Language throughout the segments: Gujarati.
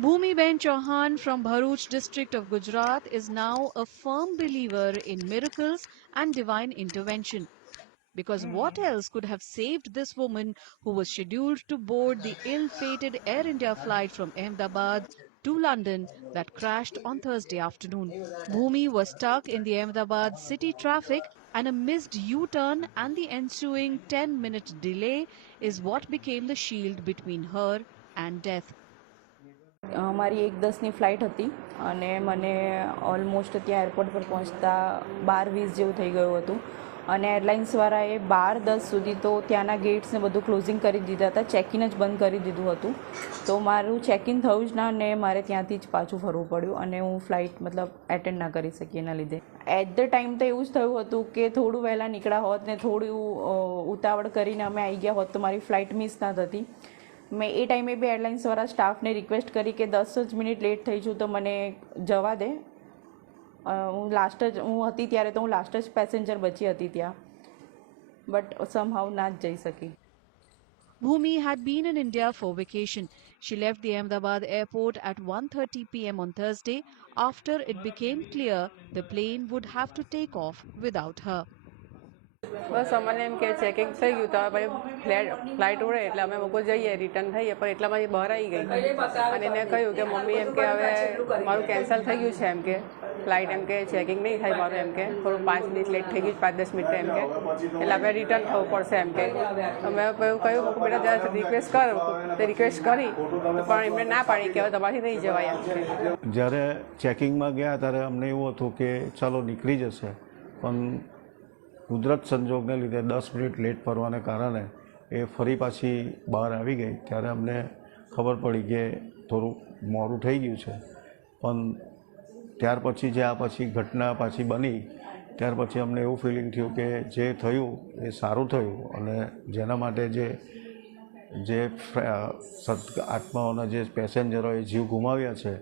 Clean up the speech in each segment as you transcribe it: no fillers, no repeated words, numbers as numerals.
Bhumiben Chauhan from Bharuch district of Gujarat is now a firm believer in miracles and divine intervention. Because what else could have saved this woman who was scheduled to board the ill-fated Air India flight from Ahmedabad to London that crashed on Thursday afternoon? Bhumi was stuck in the Ahmedabad city traffic, and a missed U-turn and the ensuing 10-minute delay is what became the shield between her and death. મારી 1:10ની ફ્લાઇટ હતી અને મને ઓલમોસ્ટ ત્યાં એરપોર્ટ પર પહોંચતા 12:20 જેવું થઈ ગયું હતું અને એરલાઇન્સવાળાએ 12:10 સુધી તો ત્યાંના ગેટ્સને બધું ક્લોઝિંગ કરી દીધા હતા, ચેકિન જ બંધ કરી દીધું હતું. તો મારું ચેકિન થયું જ ના ને મારે ત્યાંથી જ પાછું ફરવું પડ્યું અને હું ફ્લાઇટ એટેન્ડ ના કરી શકી એના લીધે. એટ ધ ટાઈમ તો એવું જ થયું હતું કે થોડું વહેલા નીકળ્યા હોત ને થોડું ઉતાવળ કરીને અમે આવી ગયા હોત તો મારી ફ્લાઇટ મિસ ના થતી. મેં એ ટાઈમે બી એરલાઇન્સવાળા સ્ટાફને રિક્વેસ્ટ કરી કે 10 જ મિનિટ લેટ થઈ છું તો મને જવા દે. હું હતી ત્યારે તો હું લાસ્ટ જ પેસેન્જર બચી હતી ત્યાં, બટ સમહાઉ ના જ જઈ શકી. Bhumi had been in India for vacation. She left the Ahmedabad airport at 1:30 p.m. on Thursday after it became clear the plane would have to take off without her. બસ અમને એમ કે ચેકિંગ થઈ ગયું તો હવે ફ્લાઇટ ઉડે એટલે અમે લોકો જઈએ રિટર્ન થઈએ, પણ એટલામાં એ બહાર આવી ગઈ અને એને કહ્યું કે મમ્મી એમ કે હવે મારું કેન્સલ થઈ ગયું છે, એમ કે ફ્લાઇટ એમ કે ચેકિંગ નહીં થાય મારું, એમ કે થોડું 5 મિનિટ લેટ થઈ ગયું, 5-10 મિનિટ એમ કે એટલે આપણે રિટર્ન થવું પડશે એમ કે. અમે કહ્યું બેટા જરા રિક્વેસ્ટ કર, તે રિક્વેસ્ટ કરી પણ એમણે ના પાડી કે હવે તમારાથી નહીં જવાય એમ કે. જ્યારે ચેકિંગમાં ગયા ત્યારે અમને એવું હતું કે ચાલો નીકળી જશે, પણ કુદરત સંજોગને લીધે 10 મિનિટ લેટ પડવાને કારણે એ ફરી પાછી બહાર આવી ગઈ. ત્યારે અમને ખબર પડી કે થોડું મોડું થઈ ગયું છે, પણ ત્યાર પછી જે આ પછી ઘટના પાછી બની ત્યાર પછી અમને એવું ફિલિંગ થયું કે જે થયું એ સારું થયું અને જેના માટે જે આત્માઓના જે પેસેન્જરોએ જીવ ગુમાવ્યા છે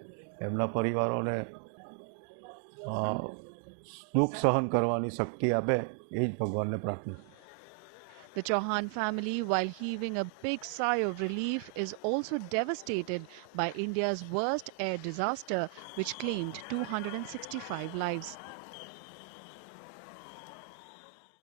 એમના પરિવારોને દુઃખ સહન કરવાની શક્તિ આપે એ જ ભગવાનને પ્રાર્થના. The Chauhan family, while heaving a big sigh of relief, is also devastated by India's worst air disaster, which claimed 265 lives.